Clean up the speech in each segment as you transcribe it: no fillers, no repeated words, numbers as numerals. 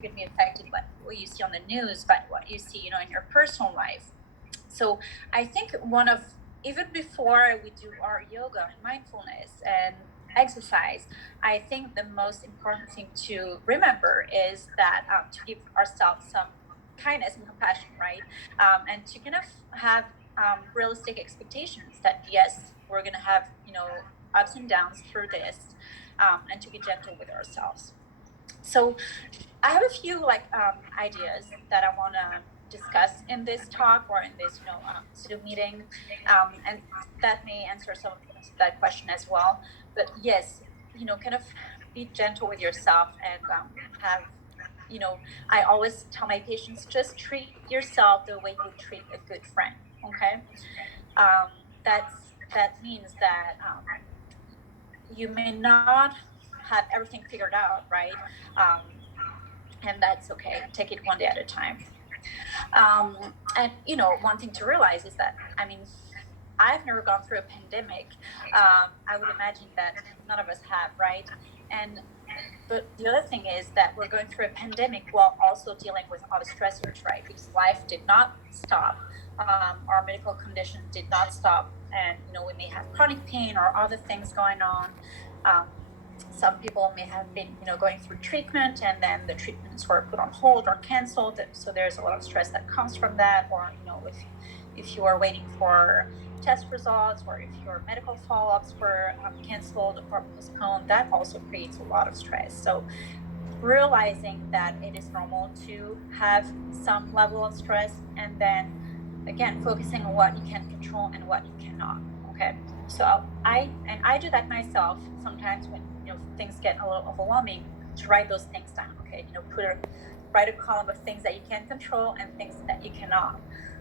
going to be affected by what you see on the news, but what you see, in your personal life. So I think even before we do our yoga and mindfulness and exercise, I think the most important thing to remember is that to give ourselves some kindness and compassion, right? And to kind of have realistic expectations that yes, we're going to have, ups and downs through this, and to be gentle with ourselves. So I have a few ideas that I want to discuss in this talk or in this Zoom meeting, and that may answer some of that question as well. But yes, kind of be gentle with yourself and have I always tell my patients, just treat yourself the way you would treat a good friend. Okay, that means that you may not have everything figured out, right? And that's okay. Take it one day at a time. And one thing to realize is that, I've never gone through a pandemic. I would imagine that none of us have, right? But the other thing is that we're going through a pandemic while also dealing with other stressors, right? Because life did not stop. Our medical condition did not stop, and we may have chronic pain or other things going on. Some people may have been, going through treatment, and then the treatments were put on hold or canceled. So there's a lot of stress that comes from that. Or, if you are waiting for test results, or if your medical follow-ups were canceled or postponed, that also creates a lot of stress. So realizing that it is normal to have some level of stress, and then again focusing on what you can control and what you cannot. Okay, so I do that myself sometimes when things get a little overwhelming, to write those things down. Okay, write a column of things that you can control and things that you cannot.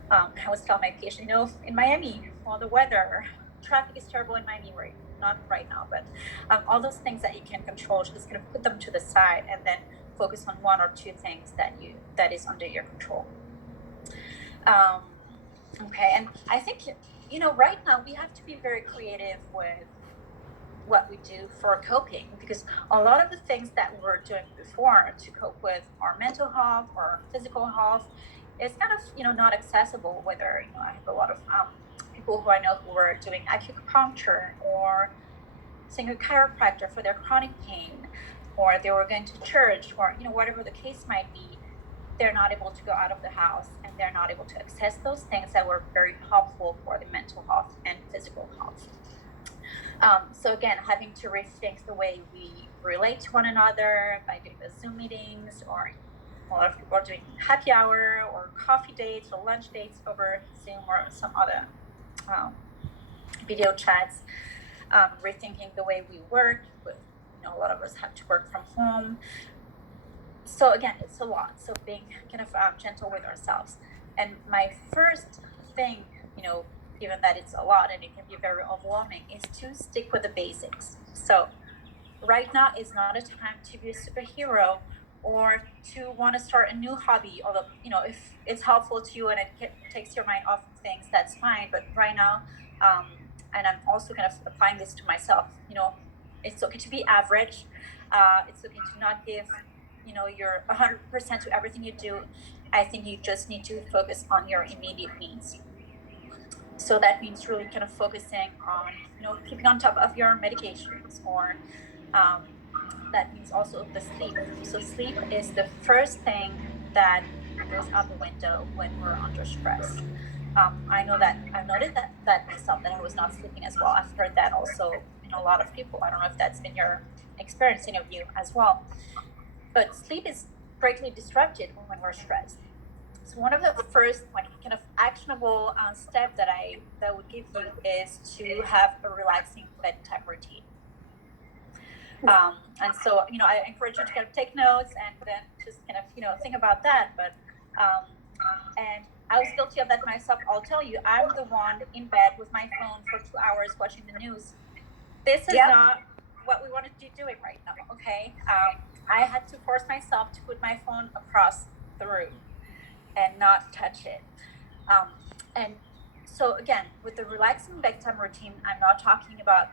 I always tell my patient, in Miami, the weather, traffic is terrible in Miami, right? Not right now, but all those things that you can control, just kind of put them to the side and then focus on one or two things that is under your control. Okay, and I think right now we have to be very creative with what we do for coping, because a lot of the things that we were doing before to cope with our mental health or physical health is kind of not accessible. Whether I have a lot of people who I know who were doing acupuncture or seeing a chiropractor for their chronic pain, or they were going to church, or whatever the case might be. They're not able to go out of the house, and they're not able to access those things that were very helpful for the mental health and physical health. So again, having to rethink the way we relate to one another by doing the Zoom meetings, or a lot of people are doing happy hour or coffee dates or lunch dates over Zoom or some other video chats. Rethinking the way we work. With a lot of us have to work from home. So again, it's a lot. So being kind of gentle with ourselves. And my first thing, given that it's a lot and it can be very overwhelming, is to stick with the basics. So right now is not a time to be a superhero or to want to start a new hobby. Although, if it's helpful to you and it takes your mind off of things, that's fine. But right now, and I'm also kind of applying this to myself, it's okay to be average. It's okay to not give your 100% to everything you do. I think you just need to focus on your immediate needs. So that means really kind of focusing on keeping on top of your medications, or that means also the sleep. So sleep is the first thing that goes out the window when we're under stress. I know that I've noted that myself, that I was not sleeping as well. I've heard that also in a lot of people. I don't know if that's been your experience, any of you as well. But sleep is greatly disrupted when we're stressed. So one of the first kind of actionable step that would give you is to have a relaxing bedtime routine. And so I encourage you to kind of take notes and then just kind of think about that. But and I was guilty of that myself. I'll tell you, I'm the one in bed with my phone for 2 hours watching the news. This is not what we want to be doing right now. Okay, I had to force myself to put my phone across the room and not touch it. And so again, with the relaxing bedtime routine, I'm not talking about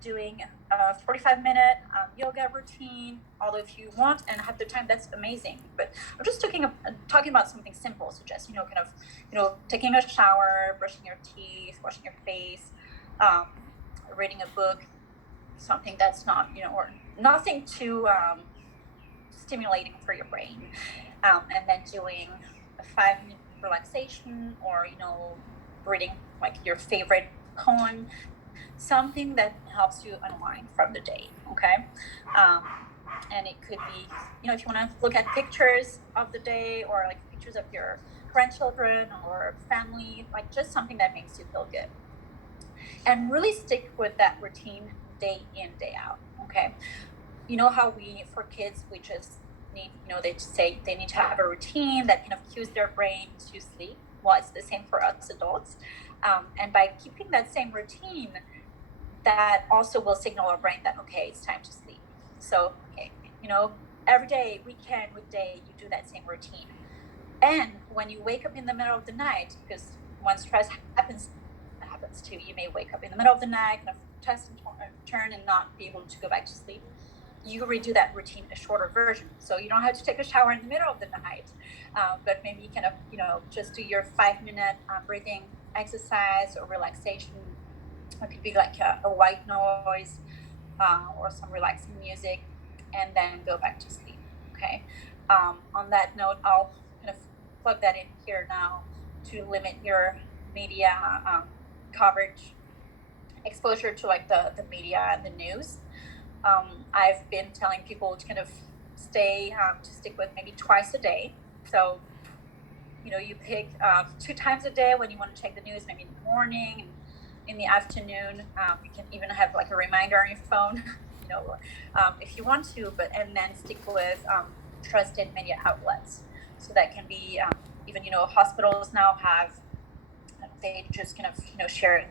doing a 45-minute yoga routine, although if you want and have the time, that's amazing. But I'm just talking about something simple, such as, kind of, taking a shower, brushing your teeth, washing your face, reading a book, something that's not, or nothing too stimulating for your brain. And then doing a 5-minute relaxation, or, reading like your favorite poem, something that helps you unwind from the day. Okay. And it could be, if you want to look at pictures of the day, or like pictures of your grandchildren or family, like just something that makes you feel good, and really stick with that routine day in, day out. Okay. You know how for kids, we just need, they say they need to have a routine that kind of cues their brain to sleep. Well, it's the same for us adults. And by keeping that same routine, that also will signal our brain that, okay, it's time to sleep. So, okay, every day, weekend, weekday, you do that same routine. And when you wake up in the middle of the night, because when stress happens too, you may wake up in the middle of the night, kind of test and turn and not be able to go back to sleep. You redo that routine, a shorter version. So you don't have to take a shower in the middle of the night, but maybe you kind of, just do your 5-minute breathing exercise or relaxation. It could be like a white noise or some relaxing music, and then go back to sleep. Okay. On that note, I'll kind of plug that in here now to limit your media coverage, exposure to like the media and the news. I've been telling people to kind of to stick with maybe twice a day. So, you pick 2 times a day when you want to check the news, maybe in the morning and in the afternoon. You can even have like a reminder on your phone, if you want to, and then stick with trusted media outlets. So that can be even, hospitals now they just kind of, share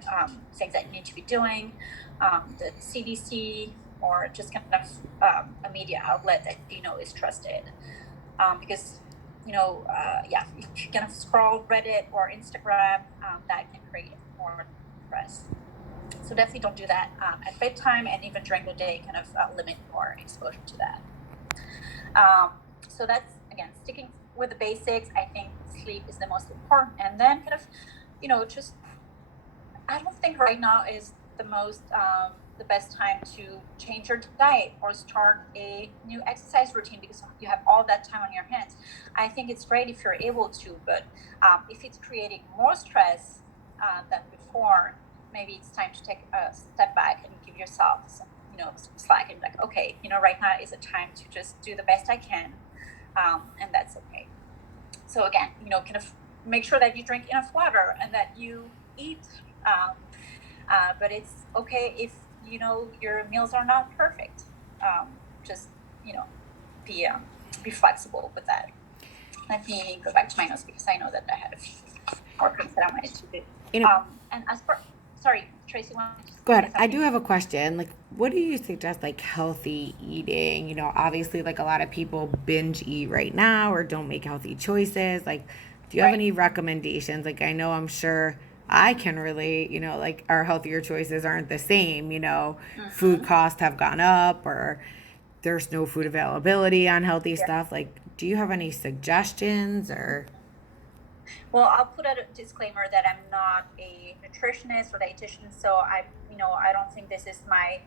things that you need to be doing, the CDC, or just kind of a media outlet that is trusted, because if you kind of scroll Reddit or Instagram, that can create more stress. So definitely don't do that at bedtime, and even during the day, kind of limit your exposure to that. So that's, again, sticking with the basics. I think sleep is the most important, and then kind of, just, I don't think right now is the best time to change your diet or start a new exercise routine, because you have all that time on your hands. I think it's great if you're able to, but if it's creating more stress than before, maybe it's time to take a step back and give yourself some slack, and like, okay, right now is a time to just do the best I can, and that's okay. So again, kind of make sure that you drink enough water and that you eat. But it's okay if your meals are not perfect. Just be flexible with that. Let me go back to my notes, because I know that I had a few more things that I wanted to do. And as for, sorry, Tracy, go ahead. I do have a question. Like, what do you suggest, like, healthy eating? Obviously, like, a lot of people binge eat right now or don't make healthy choices. Like, do you have any recommendations? Like, I know, I'm sure I can relate, like, our healthier choices aren't the same. Food costs have gone up, or there's no food availability on healthy stuff. Like, do you have any suggestions, or? Well, I'll put a disclaimer that I'm not a nutritionist or dietitian, so I don't think this is my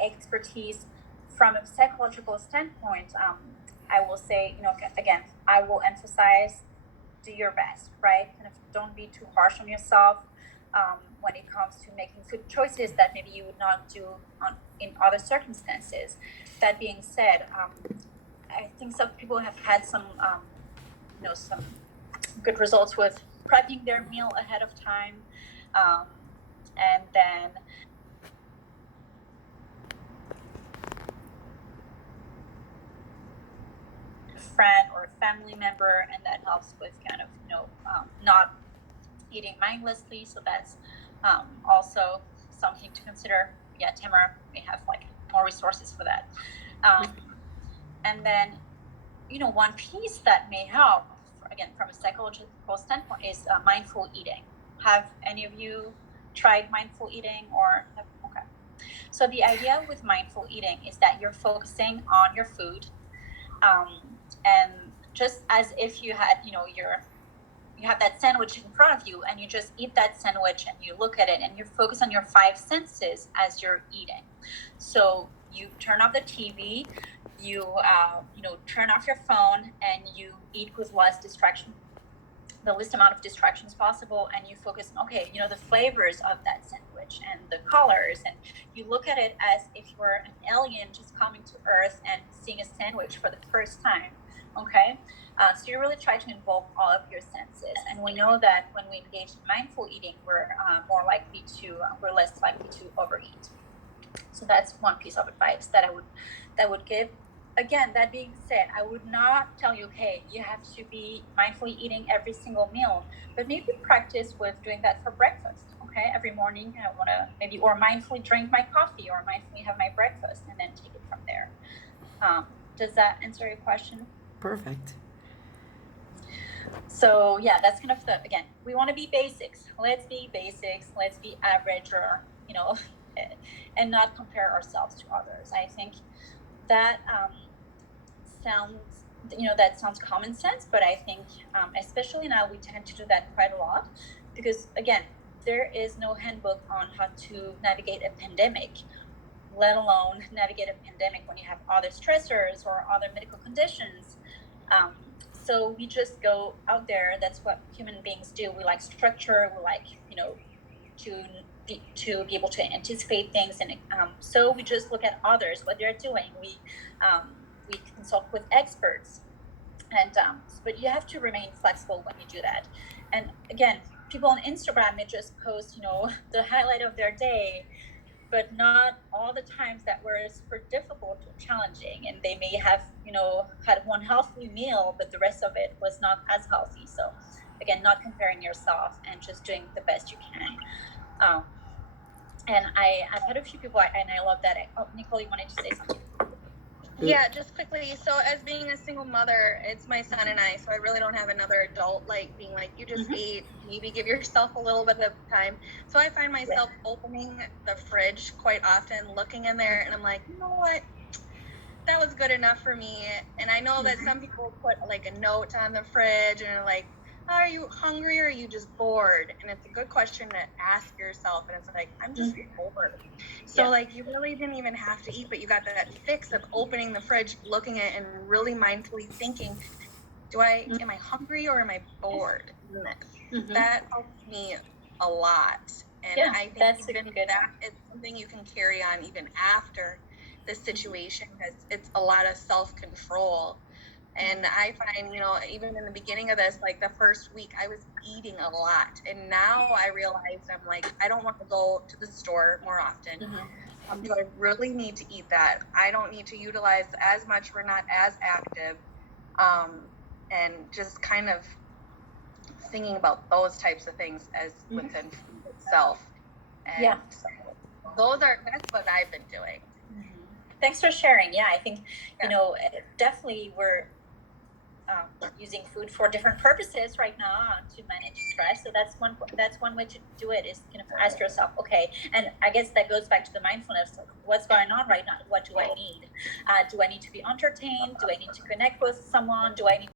expertise. From a psychological standpoint, I will say, again, I will emphasize, do your best, right? Kind of don't be too harsh on yourself when it comes to making food choices that maybe you would not do in other circumstances. That being said, I think some people have had some good results with prepping their meal ahead of time, and then a friend or a family member, and that helps with kind of not eating mindlessly. So that's also something to consider. Yeah, Tamara may have like more resources for that. And then one piece that may help, again, from a psychological standpoint, is mindful eating. Have any of you tried mindful eating, or okay? So the idea with mindful eating is that you're focusing on your food, and just as if you had, you have that sandwich in front of you and you just eat that sandwich and you look at it and you focus on your five senses as you're eating. So you turn off the TV, turn off your phone, and you eat with the least amount of distractions possible, and you focus on, okay, the flavors of that sandwich and the colors, and you look at it as if you were an alien just coming to Earth and seeing a sandwich for the first time. Okay, so you really try to involve all of your senses, and we know that when we engage in mindful eating, we're less likely to overeat. So that's one piece of advice that I would give. Again, that being said, I would not tell you, okay, you have to be mindfully eating every single meal, but maybe practice with doing that for breakfast. Okay, every morning I want to or mindfully drink my coffee, or mindfully have my breakfast, and then take it from there. Does that answer your question? Perfect. So yeah, that's kind of again, we want to be basics. Let's be basics. Let's be average, or and not compare ourselves to others. I think that sounds common sense, but I think especially now we tend to do that quite a lot, because again, there is no handbook on how to navigate a pandemic, let alone navigate a pandemic when you have other stressors or other medical conditions. So we just go out there. That's what human beings do. We like structure. We like, to be able to anticipate things, and so we just look at others, what they're doing. We consult with experts, and but you have to remain flexible when you do that. And again, people on Instagram may just post, the highlight of their day, but not all the times that were super difficult or challenging, and they may have had one healthy meal, but the rest of it was not as healthy. So again, not comparing yourself and just doing the best you can. And I've had a few people, and I love that. Nicole, you wanted to say something? Yeah, just quickly. So as being a single mother, it's my son and I, so I really don't have another adult being like, you just ate, maybe give yourself a little bit of time. So I find myself opening the fridge quite often, looking in there, and I'm like, you know what? That was good enough for me. And I know that some people put a note on the fridge and are like, are you hungry or are you just bored? And it's a good question to ask yourself. And it's like, I'm just bored. So you really didn't even have to eat, but you got that fix of opening the fridge, looking at it, and really mindfully thinking, am I hungry or am I bored? That helps me a lot. And I think that is something you can carry on even after the situation, because it's a lot of self-control. And I find, even in the beginning of this, the first week, I was eating a lot. And now I realized I'm like, I don't want to go to the store more often. Do I really need to eat that? I don't need to utilize as much. We're not as active. And just kind of thinking about those types of things as within food itself. And so that's what I've been doing. Thanks for sharing. Yeah, I think, definitely we're using food for different purposes right now to manage stress. So that's one way to do it, is kind of ask yourself, okay, and I guess that goes back to the mindfulness, what's going on right now? What do I need? Do I need to be entertained? Do I need to connect with someone? Do I need